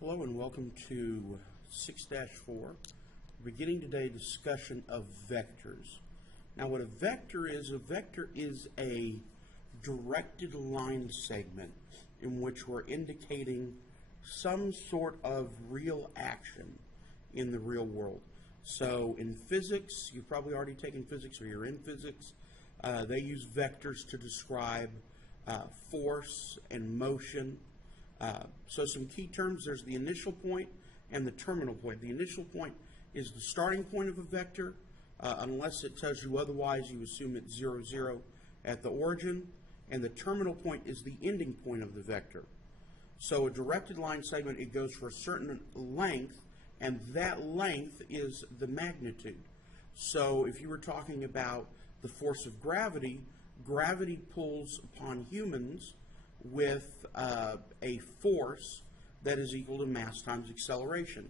Hello and welcome to 6-4. We're beginning today a discussion of vectors. Now what a vector is a directed line segment in which we're indicating some sort of real action in the real world. So in physics, you've probably already taken physics or you're in physics, they use vectors to describe force and motion. So some key terms, there's the initial point and the terminal point. The initial point is the starting point of a vector. Unless it tells you otherwise, you assume it's 0, 0 at the origin. And the terminal point is the ending point of the vector. So a directed line segment, it goes for a certain length, and that length is the magnitude. So if you were talking about the force of gravity, gravity pulls upon humans with a force that is equal to mass times acceleration.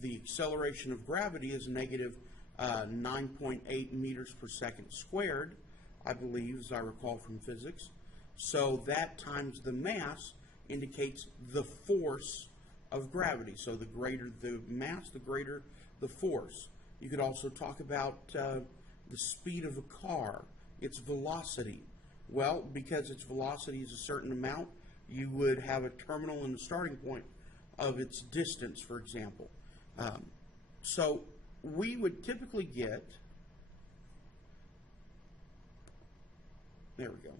The acceleration of gravity is negative 9.8 meters per second squared, I believe, as I recall from physics. So that times the mass indicates the force of gravity. So the greater the mass, the greater the force. You could also talk about the speed of a car, its velocity. Well, because its velocity is a certain amount, you would have a terminal and a starting point of its distance, for example. So we would typically get, there we go,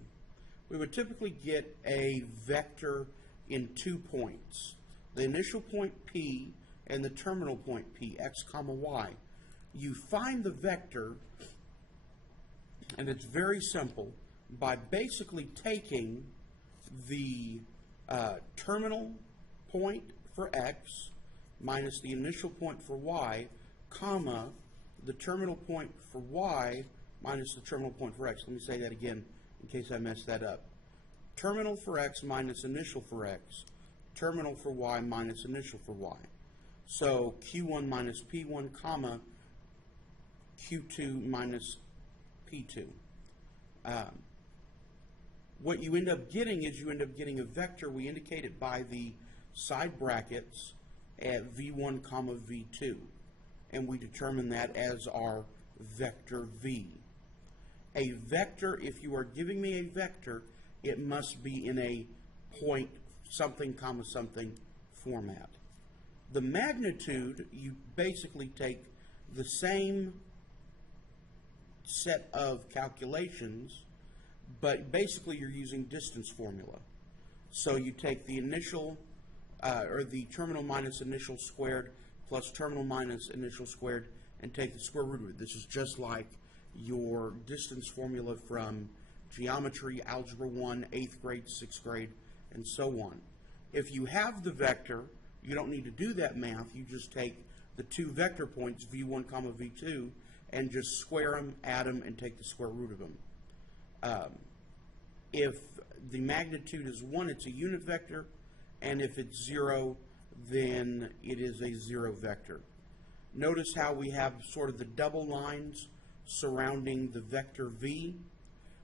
we would typically get a vector in 2 points. The initial point P and the terminal point P, x comma y. You find the vector, and it's very simple, by basically taking the terminal point for x minus the initial point for y, comma, the terminal point for y minus the terminal point for x. Let me say that again in case I messed that up. Terminal for x minus initial for x, terminal for y minus initial for y. So q1 minus p1, comma, q2 minus p2. What you end up getting is you end up getting a vector. We indicate it by the side brackets at v1 comma v2, and we determine that as our vector v. A vector, if you are giving me a vector, it must be in a point something comma something format. The magnitude, you basically take the same set of calculations, but basically you're using distance formula. So you take the initial, or the terminal minus initial squared plus terminal minus initial squared and take the square root of it. This is just like your distance formula from geometry, algebra 1, 8th grade, 6th grade, and so on. If you have the vector, you don't need to do that math. You just take the two vector points, v1 comma v2, and just square them, add them, and take the square root of them. If the magnitude is 1, it's a unit vector, and if it's 0, then it is a 0 vector. Notice how we have sort of the double lines surrounding the vector v.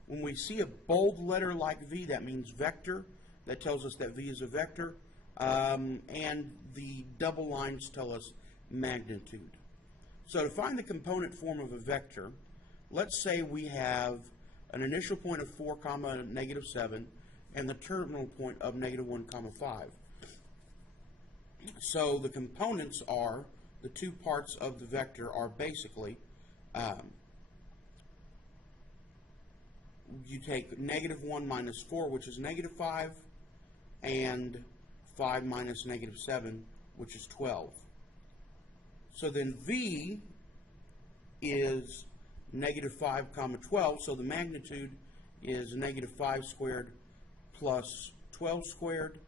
When we see a bold letter like v, that means vector. That tells us that v is a vector. And the double lines tell us magnitude. So to find the component form of a vector, let's say we have an initial point of 4 comma negative 7 and the terminal point of negative 1 comma 5. So the components are, the two parts of the vector are basically, you take negative 1 minus 4, which is negative 5, and 5 minus negative 7, which is 12. So then v is negative 5 comma 12, so the magnitude is negative 5 squared plus 12 squared,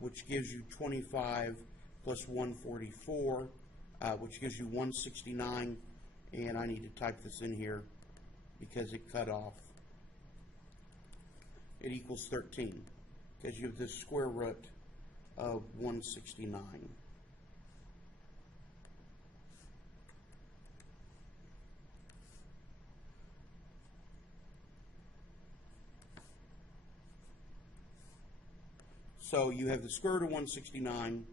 which gives you 25 plus 144, which gives you 169, and I need to type this in here because it cut off. It equals 13, because you have the square root of 169. So you have the square root of 169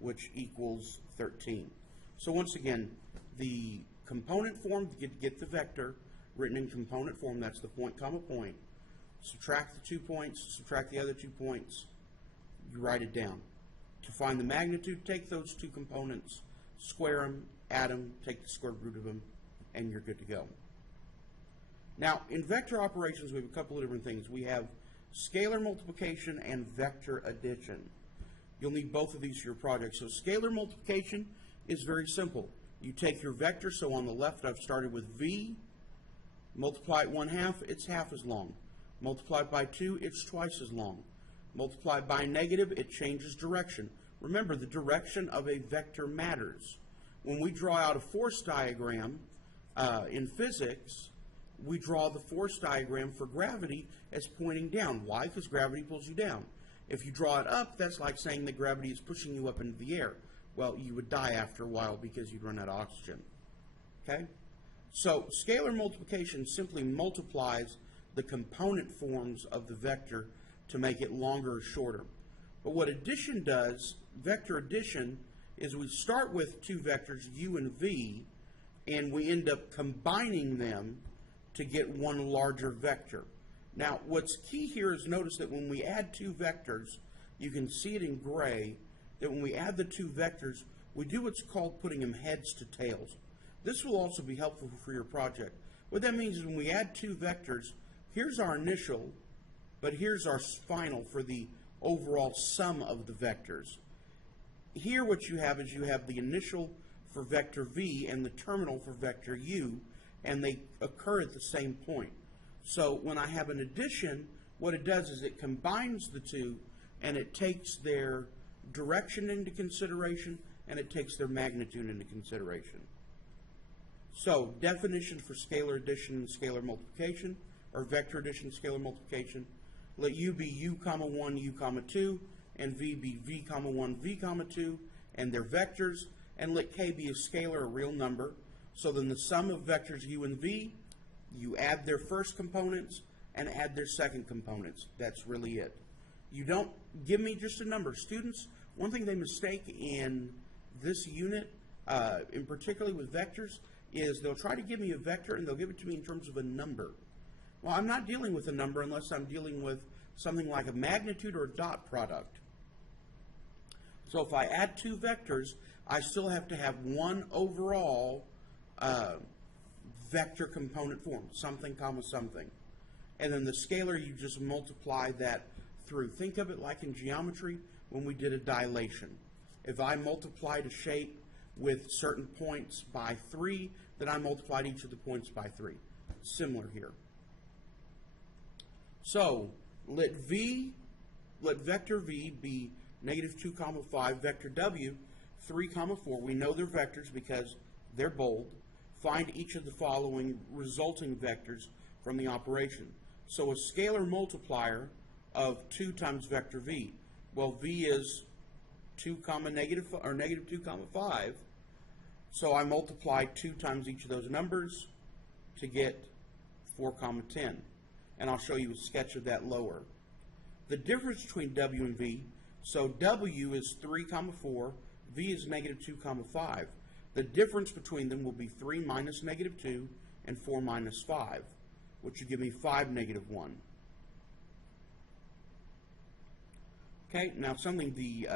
which equals 13. So once again, the component form, to get the vector written in component form, that's the point, comma, point. Subtract the 2 points, subtract the other 2 points, you write it down. To find the magnitude, take those two components, square them, add them, take the square root of them, and you're good to go. Now, in vector operations, we have a couple of different things. We have scalar multiplication and vector addition. You'll need both of these for your project. So scalar multiplication is very simple. You take your vector, so on the left I've started with v, multiply it 1/2, it's half as long. Multiply it by 2, it's twice as long. Multiply by negative, it changes direction. Remember, the direction of a vector matters. When we draw out a force diagram in physics, we draw the force diagram for gravity as pointing down. Why? Because gravity pulls you down. If you draw it up, that's like saying that gravity is pushing you up into the air. Well, you would die after a while because you'd run out of oxygen. Okay? So scalar multiplication simply multiplies the component forms of the vector to make it longer or shorter. But what addition does, vector addition, is we start with two vectors, u and v, and we end up combining them to get one larger vector. Now, what's key here is notice that when we add two vectors, you can see it in gray, that when we add the two vectors, we do what's called putting them heads to tails. This will also be helpful for your project. What that means is when we add two vectors, here's our initial, but here's our final for the overall sum of the vectors. Here what you have is you have the initial for vector v and the terminal for vector u, and they occur at the same point. So when I have an addition, what it does is it combines the two, and it takes their direction into consideration, and it takes their magnitude into consideration. So definition for scalar addition and scalar multiplication, or vector addition, scalar multiplication. Let u be u comma 1, u comma 2, and v be v comma 1, v comma 2, and their vectors, and let k be a scalar, a real number. So then the sum of vectors u and v, you add their first components and add their second components. That's really it. You don't give me just a number. Students, one thing they mistake in this unit, in particularly with vectors, is they'll try to give me a vector and they'll give it to me in terms of a number. Well, I'm not dealing with a number unless I'm dealing with something like a magnitude or a dot product. So if I add two vectors, I still have to have one overall vector component form, something comma something. And then the scalar, you just multiply that through. Think of it like in geometry when we did a dilation. If I multiplied a shape with certain points by 3, then I multiplied each of the points by 3. Similar here. So let vector v be negative 2 comma 5, vector w 3 comma 4. We know they're vectors because they're bold. Find each of the following resulting vectors from the operation. So a scalar multiplier of 2 times vector v. Well, v is 2 comma negative, or negative 2 comma 5. So I multiply 2 times each of those numbers to get 4 comma 10. And I'll show you a sketch of that lower. The difference between w and v, so w is 3 comma 4, v is negative 2 comma 5. The difference between them will be 3 minus negative 2 and 4 minus 5, which will give me 5 negative 1. Okay, now something the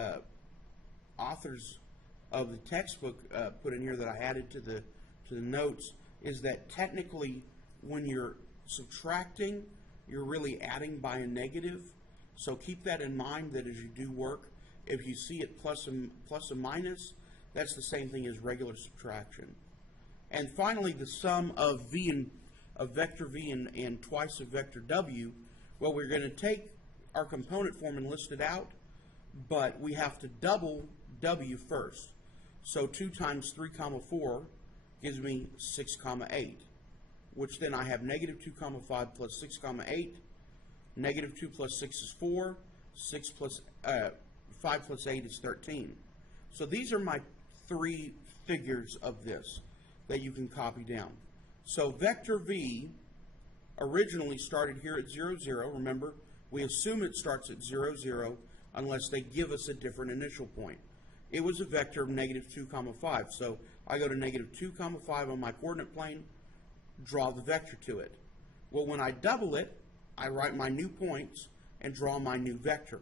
authors of the textbook put in here that I added to the notes is that technically when you're subtracting, you're really adding by a negative. So keep that in mind, that as you do work, if you see it plus and minus, that's the same thing as regular subtraction. And finally, the sum of vector v and twice of vector w. Well, we're going to take our component form and list it out, but we have to double w first. So 2 times 3 comma 4 gives me 6 comma 8, which then I have negative 2 comma 5 plus 6 comma 8. Negative 2 plus 6 is 4. 5 plus 8 is 13. So these are my 3 figures of this that you can copy down. So vector v originally started here at 0, 0. Remember, we assume it starts at 0, 0 unless they give us a different initial point. it was a vector of negative 2 comma 5. So I go to negative 2 comma 5 on my coordinate plane, draw the vector to it. Well, when I double it, I write my new points and draw my new vector.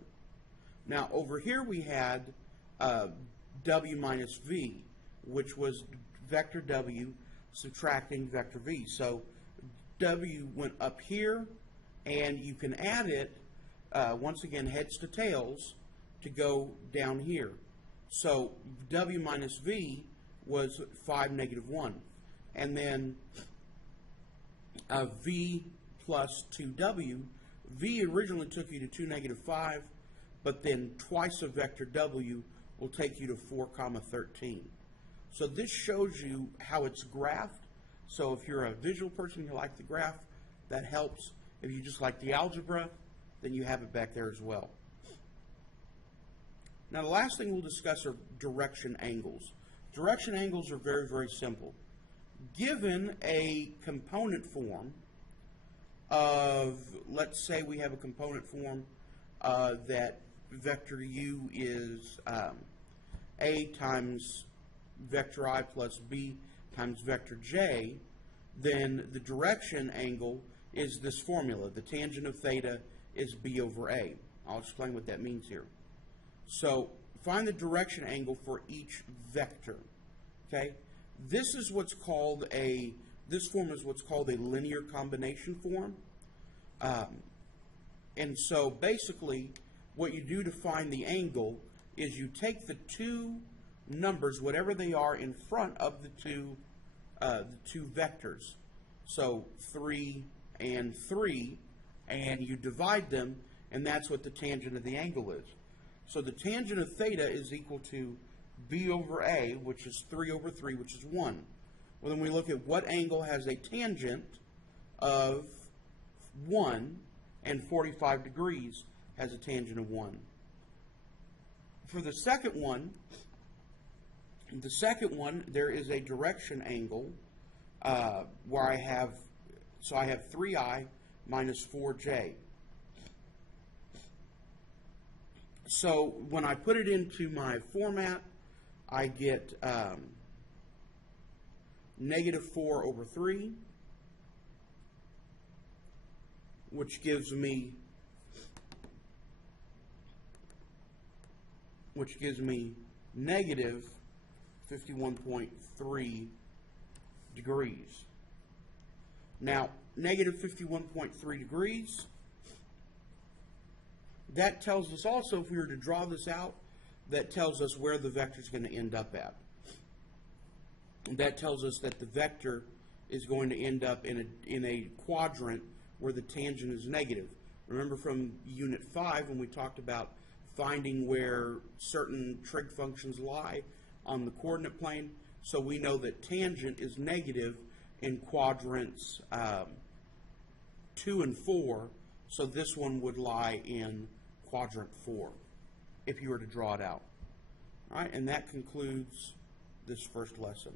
Now over here we had w minus v, which was vector w subtracting vector v. So w went up here, and you can add it, once again, heads to tails, to go down here. So w minus v was 5, negative 1. And then v plus 2w, v originally took you to 2, negative 5, but then twice of vector w will take you to 4 comma 13. So this shows you how it's graphed. So if you're a visual person, you like the graph, that helps. If you just like the algebra, then you have it back there as well. Now the last thing we'll discuss are direction angles. Direction angles are very, very simple. Given a component form of, let's say we have a component form that vector u is a times vector I plus b times vector j, then the direction angle is this formula. The tangent of theta is b over a. I'll explain what that means here. So find the direction angle for each vector. Okay, this is what's called this form is what's called a linear combination form. And so basically what you do to find the angle is you take the two numbers, whatever they are, in front of the two vectors. So 3 and 3, and you divide them, and that's what the tangent of the angle is. So the tangent of theta is equal to b over a, which is 3 over 3, which is 1. Well, then we look at what angle has a tangent of 1, and 45 degrees has a tangent of 1. For the second one, there is a direction angle where I have 3i minus 4j. So when I put it into my format, I get negative 4 over 3, which gives me negative 51.3 degrees. Now, negative 51.3 degrees, that tells us also, if we were to draw this out, that tells us where the vector is going to end up at. That tells us that the vector is going to end up in a quadrant where the tangent is negative. Remember from Unit 5 when we talked about finding where certain trig functions lie on the coordinate plane? So we know that tangent is negative in quadrants 2 and 4, so this one would lie in quadrant 4 if you were to draw it out. All right, and that concludes this first lesson.